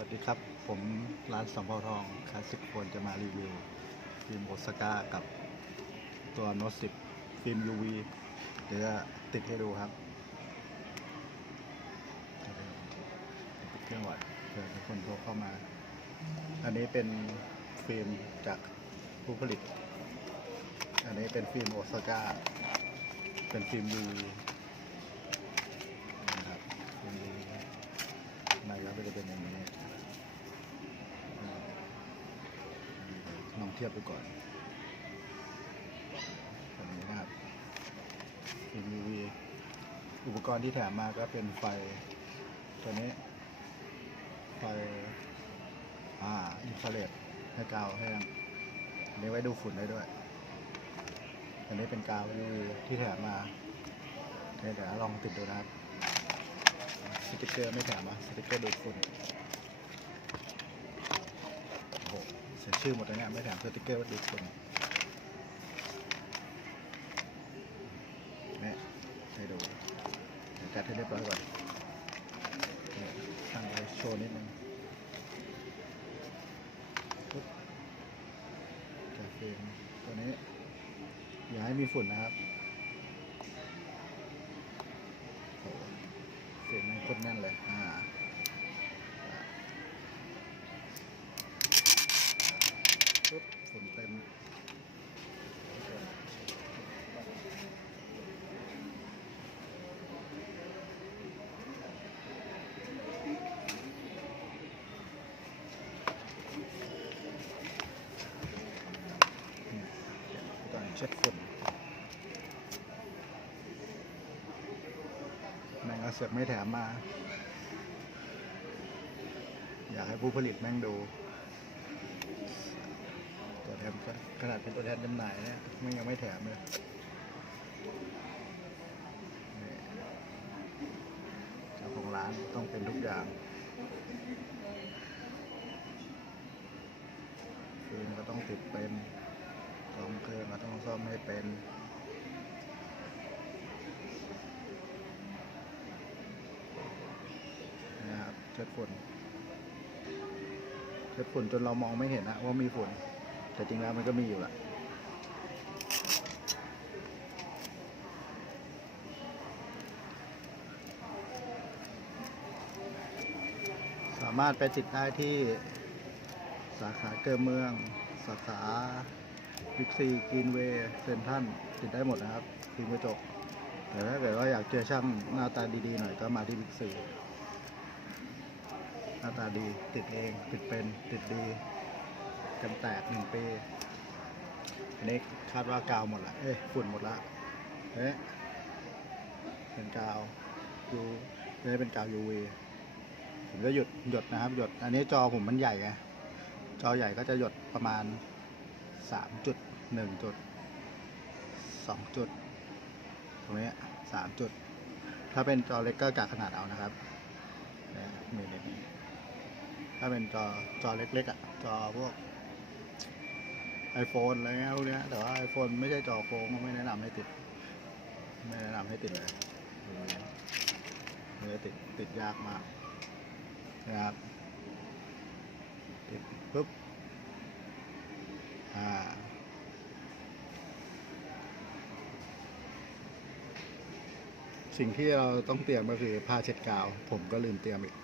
วัสดีครับ ผมร้านสำเภาทองคลาสสิกโฟนจะมารีวิว ฟิล์มโอซาก้ากับตัวโน้ตสิบฟิล์ม UV เดี๋ยวจะติดให้ดูครับปิดเครื่องก่อนเผื่อมีคนโทรเข้ามา อันนี้เป็นฟิล์มจากผู้ผลิต อันนี้เป็นฟิล์มโอซาก้าเป็นฟิล์ม UV นะครับฟิล์ม UV ในแล้วก็จะเป็นอย่างนี้ลอง เทียบดูก่อนแบบนี้นะครับ UV อุปกรณ์ที่แถมมาก็เป็นไฟตัวนี้ ไฟ อ่า อินฟราเรดให้กาวแห้งอันนี้ไว้ดูฝุ่นได้ด้วย อันนี้เป็นกาว UV ที่แถมมาเดี๋ยวลองติดดูนะครับ สติกเกอร์ไม่แถมอะสติกเกอร์ดูดฝุ่นโอ้โหเสียชื่อหมดเลยเนี่ยไม่แถมสติกเกอร์ดูดฝุ่นนี่ให้ดูเดี๋ยวจัดให้เรียบร้อยก่อนเนี่ยตั้งไว้โชว์นิดนึงปุ๊บแกะฟิล์มตัวนี้ อย่าให้มีฝุ่นนะครับเสียงมันคตรแน่นเลยอ่า ปุ๊บฝุ่นเต็มเนี่ยตอนเช็ดฝุ่นแม่งเอาเสือกไม่แถมมา อยากให้ผู้ผลิตแม่งดู แทนขนาดเป็นตัวแทนจำหน่ายเนี่ยม่งยังไม่แถมเลยเจ้าของร้านต้องเป็นทุกอย่างฟิล์มก็ต้องติดเป็นซ่อมเครื่องก็ต้องซ่อมให้เป็นนะครับเช็ดฝุ่นเช็ดฝุ่นจนเรามองไม่เห็นนะว่ามีฝุ่น แต่จริงแล้วมันก็มีอยู่แหละสามารถไปติดได้ที่สาขาเกิร์เมือง สาขาบิ๊กซีกินเวย์เซนทันติดได้หมดนะครับฟิล์มกระจก แต่ถ้าเกิดว่าอยากเจอช่างหน้าตาดีๆหน่อยก็มาที่บิ๊กซีหน้าตาดีติดเอง ติดเป็นติดดี กันแตกหนึ่งปี อันนี้คาดว่ากาวหมดละ เอ้ยฝุ่นหมดละเอ๊ะเป็นกาวยูนี่เป็นกาว UV ผมจะหยุดหยดนะครับ หยด อันนี้จอผมมันใหญ่ไง จอใหญ่ก็จะหยดประมาณสามจุดหนึ่งจุดสองจุด ตรงนี้สามจุด ถ้าเป็นจอเล็กก็กะขนาดเอานะครับมีเล็กนี้ถ้าเป็นจอจอเล็กๆอะ จอพวก iPhone อะไรเงี้ยพวกเนี้ยแต่ว่า iPhone ไม่ใช่จอโค้งไม่แนะนำให้ติด ไม่แนะนำให้ติดเลยมันจะติดติดยากมากนะครับติดปุ๊บอ่าสิ่งที่เราต้องเตรียมก็คือผ้าเช็ดกาว ผมก็ลืมเตรียมอีก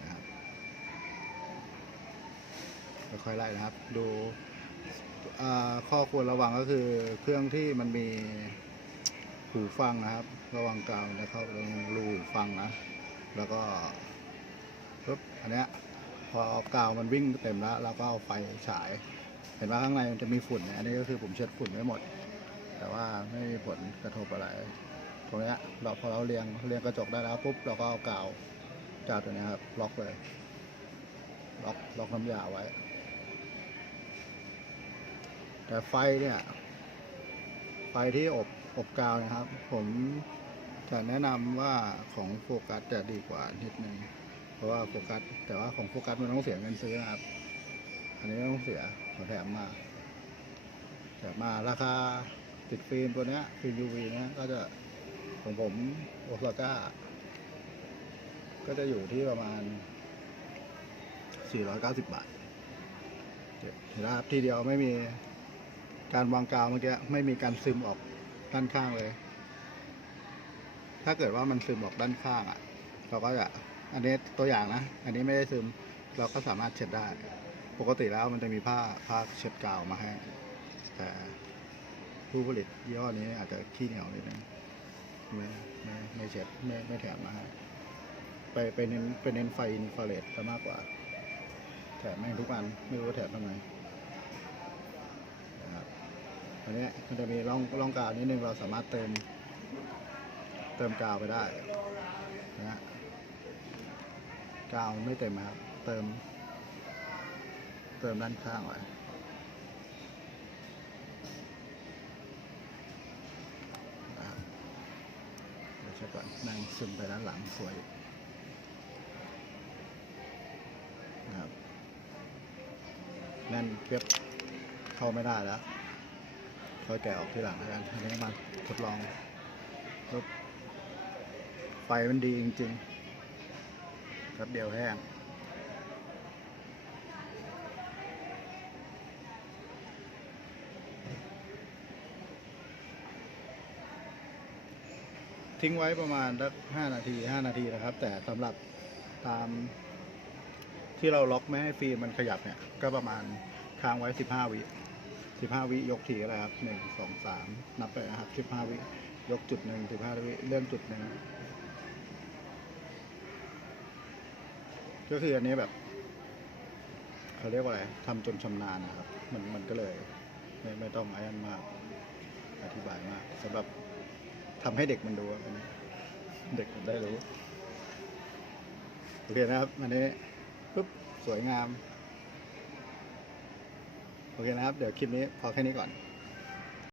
นะครับค่ อยไล่นะครับ ดูข้อควรระวังก็คือเครื่องที่มันมีหูฟังนะครับ ระวังกาวนจะเข้าตรงรูฟังนะ แล้วก็ปุ๊บอันเนี้ยพอกาวมันวิ่งเต็มแล้วเราก็เอาไฟฉาย เห็นว่าข้างในมันจะมีฝุ่นอันนี้ก็คือผมเช็ดฝุ่นไว้หมด แต่ว่าไม่มีผลกระทบอะไรตรงเนี้ยเราพอเราเรียงเรียงกระจกได้แล้วปุ๊บเราก็เอากาวกาวตัวนี้ครับล็อกเลย ล็อกล็อกน้ำยาไว้ แต่ไฟเนี่ย ไฟที่อบอบกาวนะครับ ผมจะแนะนำว่าของโฟกัสจะดีกว่านิดนึงเพราะว่าโฟกัส แต่ว่าของโฟกัสมันต้องเสียเงินซื้อนะครับ อันนี้ต้องเสียขอแถมมาแถมมาราคาติดฟิล์มตัวนี้ฟิล์ม UV นี้ก็จะของผมโอซาก้าก็จะอยู่ที่ประมาณ 490 บาทเห็นไหมครับทีเดียวไม่มี การวางกาวเมื่อกี้ไม่มีการซึมออกด้านข้างเลย ถ้าเกิดว่ามันซึมออกด้านข้างอะ เราก็จะอันนี้ตัวอย่างนะ อันนี้ไม่ได้ซึม เราก็สามารถเช็ดได้ ปกติแล้วมันจะมีผ้าผ้าเช็ดกาวมาให้ แต่ผู้ผลิตยี่ห้อนี้อาจจะขี้เหนียวนิดนึงไม่ไม่ไม่เช็ดไม่ไม่แถมมาให้ไปไปเน้นไปเน้นไฟอินฟราเรดมากกว่า แถมแม่งทุกอันไม่รู้ว่าแถมทำไม อันนี้มันจะมีร่องร่องกาวนิดนึงเราสามารถเติม เติมกาวไปได้นะกาวไม่เต็มครับ เติม เติมด้านข้างไว้นะครับเดี๋ยวเช็คก่อนนั่งซึมไปด้านหลังสวยนะครับแน่นเปียบเข้าไม่ได้แล้ว ค่อยแกะออกทีหลังแล้วกันอันนี้มาทดลองไฟมันดีจริงๆแป๊บเดียวแห้งทิ้งไว้ประมาณสักห้านาทีห้านาทีนะครับ แต่สำหรับตามที่เราล็อกไม่ให้ฟิล์มมันขยับเนี่ย ก็ประมาณค้างไว้สิบห้าวิ สิบห้าวิยกทีก็ได้ครับหนึ่งสองสามนับไปนะครับสิบห้าวิยกจุดหนึ่งสิบห้าวิเลื่อนจุดหนึ่งก็คืออันนี้แบบเขาเรียกว่าอะไรทำจนชำนาญนะครับ มันมันก็เลยไม่ไม่ต้องไอ้นั่นมาก อธิบายมากสำหรับทำให้เด็กมันดูอันนี้เด็กมันได้รู้โอเคนะครับ อันนี้ปุ๊บสวยงาม โอเคนะครับ เดี๋ยวคลิปนี้พอแค่นี้ก่อน